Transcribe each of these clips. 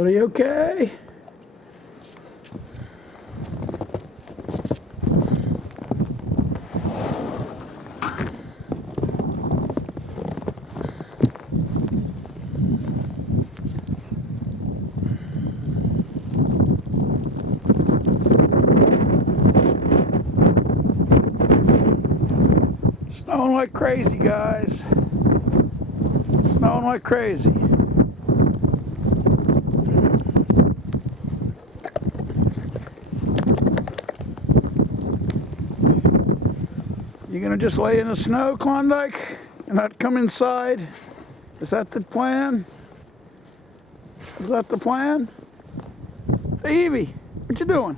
Are you okay? Snowing like crazy, guys. Snowing like crazy. You gonna just lay in the snow, Klondike, and not come inside? Is that the plan? Is that the plan? Hey, Evie, what you doing?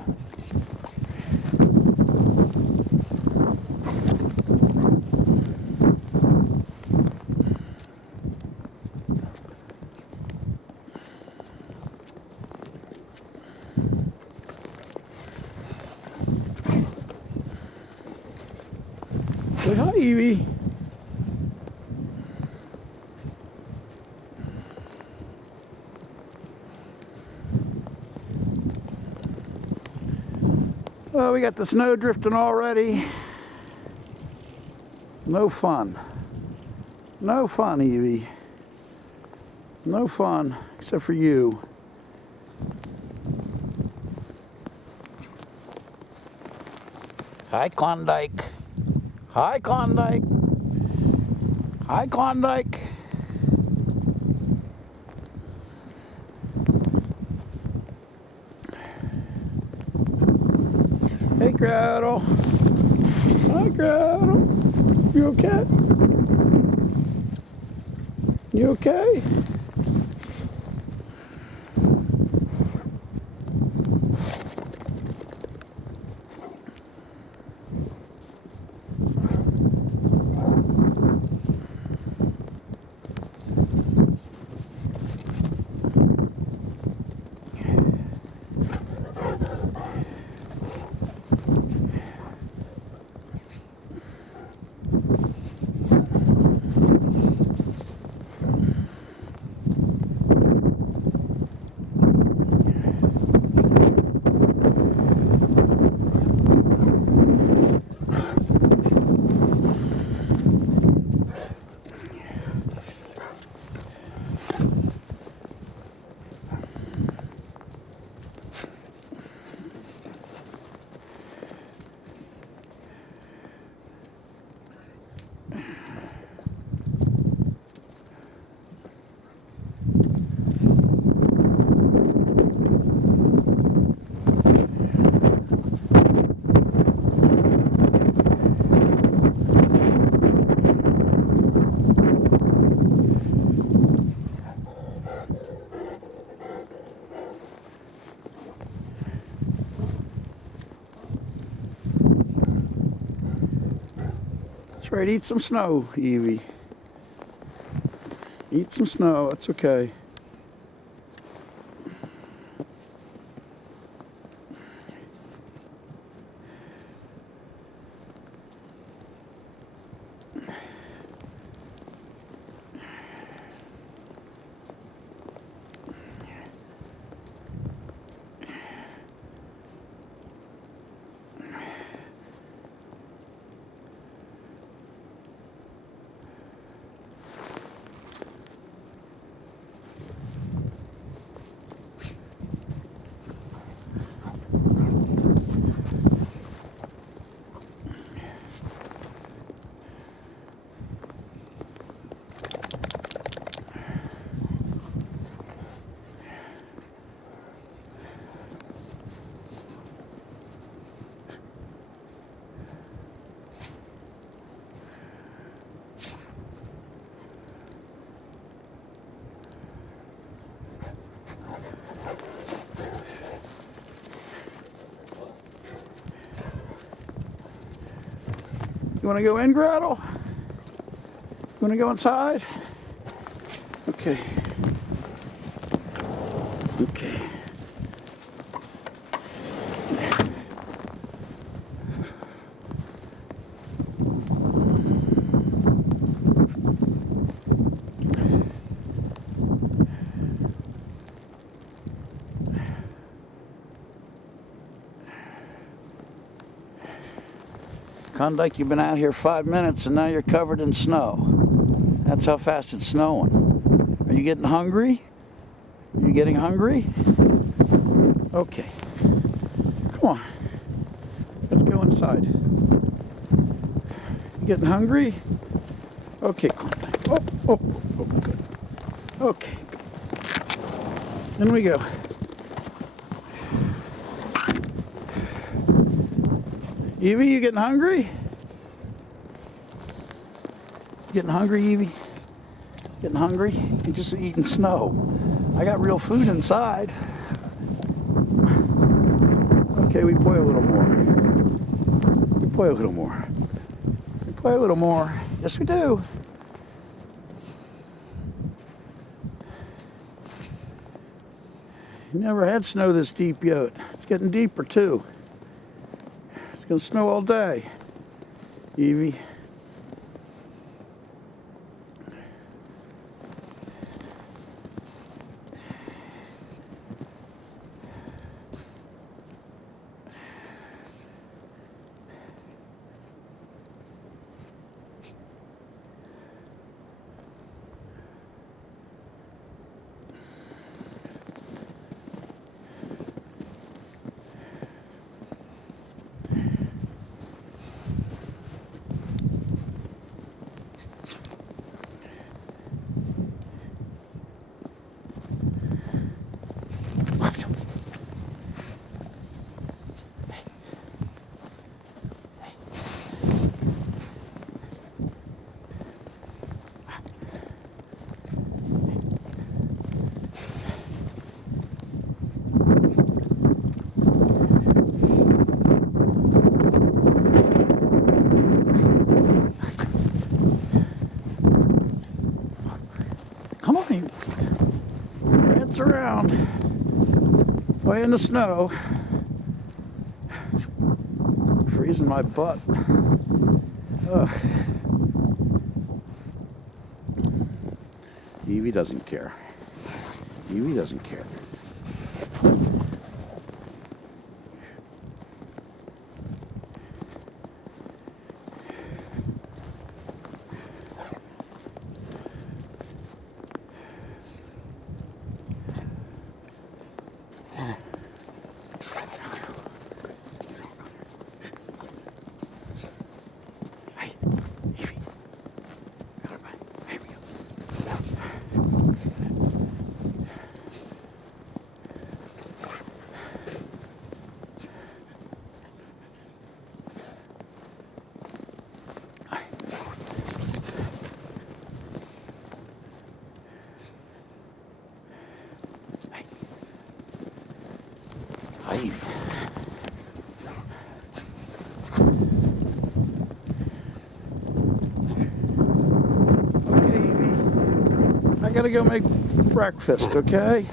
Say hi, Evie. Well, we got the snow drifting already. No fun. No fun, Evie. No fun, except for you. Hi, Klondike. Hi, Klondike. Hi, Klondike. Hey, Gretel. Hi, Gretel. You okay? You okay? That's right, eat some snow, Evie. Eat some snow, that's okay. You want to go in, Gretel? You want to go inside? Okay. Okay. Klondike, you've been out here 5 minutes and now you're covered in snow. That's how fast it's snowing. Are you getting hungry? Are you getting hungry? Okay. Come on. Let's go inside. You getting hungry? Okay, Klondike. Oh, good. Okay. In we go. Evie, you getting hungry? Getting hungry, Evie? Getting hungry? You're just eating snow. I got real food inside. Okay, we play a little more. We play a little more. We play a little more. Yes, we do. You never had snow this deep yet. It's getting deeper too. It's gonna snow all day, Evie. Come on, you prance around, play in the snow, freezing my butt. Ugh. Evie doesn't care. Evie doesn't care. Evie. Okay, Evie. I gotta go make breakfast, okay?